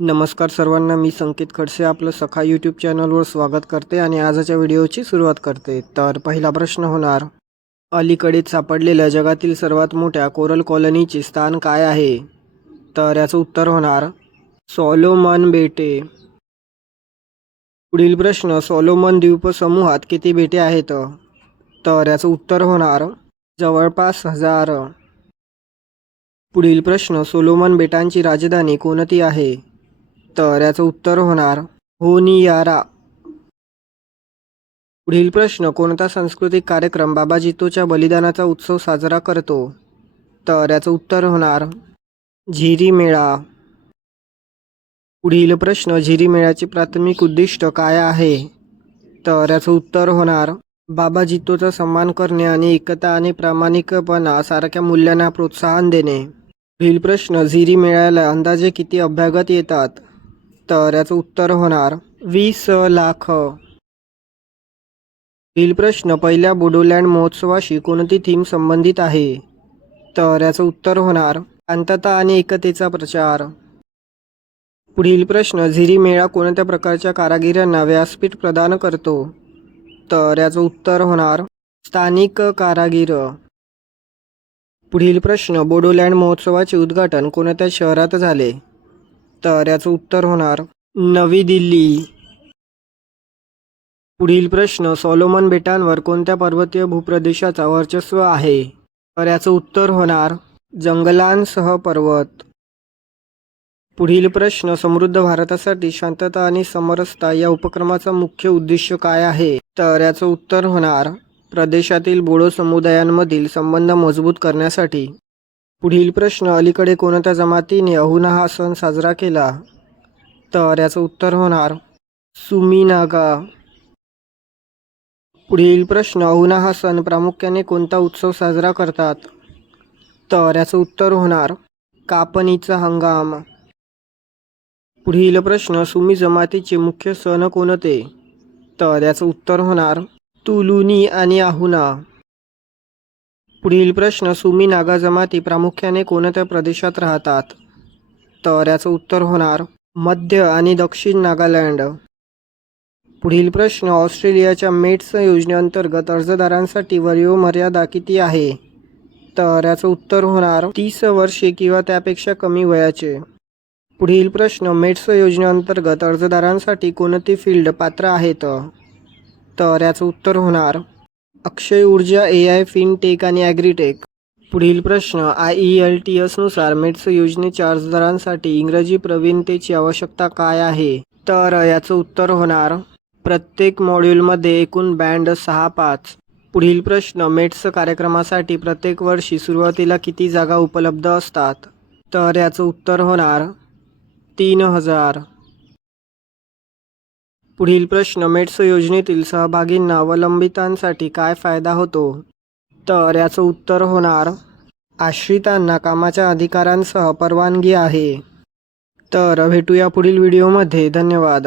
नमस्कार सर्वांना मी संकेत खडसे आपलं सखा यूट्यूब चॅनलवर स्वागत करते आणि आजच्या व्हिडिओची सुरुवात करते. तर पहिला प्रश्न होणार अलीकडेच सापडलेल्या जगातील सर्वात मोठ्या कोरल कॉलनीचे स्थान काय आहे? तर याचं उत्तर होणार सॉलोमन बेटे. पुढील प्रश्न सॉलोमन द्वीपसमूहात किती बेटे आहेत? तर याचं उत्तर होणार जवळपास हजार. पुढील प्रश्न सोलोमन बेटांची राजधानी कोणती आहे? तर याचं उत्तर होणार. होनियारा पुढील प्रश्न कोणता सांस्कृतिक कार्यक्रम बाबा जितोच्या बलिदानाचा उत्सव साजरा करतो? तर याचं उत्तर होणार झिरी मेळा. पुढील प्रश्न झिरी मेळ्याचे प्राथमिक उद्दिष्ट काय आहे? तर याचं उत्तर होणार बाबा जितोचा सन्मान करणे आणि एकता आणि प्रामाणिकपणा सारख्या मूल्यांना प्रोत्साहन देणे. पुढील प्रश्न झिरी मेळ्याला अंदाजे किती अभ्यागत येतात? तर याचं उत्तर होणार वीस लाख. पुढील प्रश्न पहिल्या बोडोलँड महोत्सवाशी कोणती थीम संबंधित आहे? तर याचं उत्तर होणार शांतता आणि एकतेचा प्रचार. पुढील प्रश्न झिरी मेळा कोणत्या प्रकारच्या कारागिरांना व्यासपीठ प्रदान करतो? तर याचं उत्तर होणार स्थानिक कारागीर. पुढील प्रश्न बोडोलँड महोत्सवाचे उद्घाटन कोणत्या शहरात झाले? तर याचं उत्तर होणार नवी दिल्ली. पुढील प्रश्न सॉलोमन बेटांवर कोणत्या पर्वतीय भूप्रदेशाचा वर्चस्व आहे? तर याचं उत्तर होणार जंगलांसह पर्वत. पुढील प्रश्न समृद्ध भारतासाठी शांतता आणि समरसता या उपक्रमाचा मुख्य उद्दिष्ट काय आहे? तर याचं उत्तर होणार प्रदेशातील बोडो समुदायांमधील संबंध मजबूत करण्यासाठी. पुढील प्रश्न अलीकडे कोणत्या जमातीने अहुना हा सण साजरा केला? तर याचं उत्तर होणार सुमीनागा. पुढील प्रश्न अहुना हा सण प्रामुख्याने कोणता उत्सव साजरा करतात? तर याचं उत्तर होणार कापणीचा हंगाम. पुढील प्रश्न सुमी जमातीचे मुख्य सण कोणते? तर याचं उत्तर होणार तुलुनी आणि आहुना पुढील प्रश्न सुमी नागा जमाती प्रामुख्याने कोणत्या प्रदेशात राहतात? तर याचं उत्तर होणार मध्य आणि दक्षिण नागालँड. पुढील प्रश्न ऑस्ट्रेलियाच्या मेट्स योजनेअंतर्गत अर्जदारांसाठी वयोमर्यादा किती आहे? तर याचं उत्तर होणार तीस वर्षे किंवा त्यापेक्षा कमी वयाचे. पुढील प्रश्न मेट्स योजनेअंतर्गत अर्जदारांसाठी कोणती फील्ड पात्र आहेत? तर याचं उत्तर होणार अक्षय ऊर्जा ए आय फिनटेक आणि ॲग्रीटेक पुढील प्रश्न आय ई एल टी एसनुसार मेट्स योजनेच्या अर्जदारांसाठी इंग्रजी प्रवीणतेची आवश्यकता काय आहे? तर याचं उत्तर होणार प्रत्येक मॉड्यूलमध्ये एकूण बँड सहा पाच पुढील प्रश्न मेट्स कार्यक्रमासाठी प्रत्येक वर्षी सुरुवातीला किती जागा उपलब्ध असतात? तर याचं उत्तर होणार तीन हजार. पुढील प्रश्न मेट्स योजनेतील सहभागींना अवलंबितांसाठी काय फायदा होतो? तर याचं उत्तर होणार आश्रितांना कामाच्या अधिकारांसह परवानगी आहे. तर भेटूया पुढील व्हिडिओमध्ये. धन्यवाद.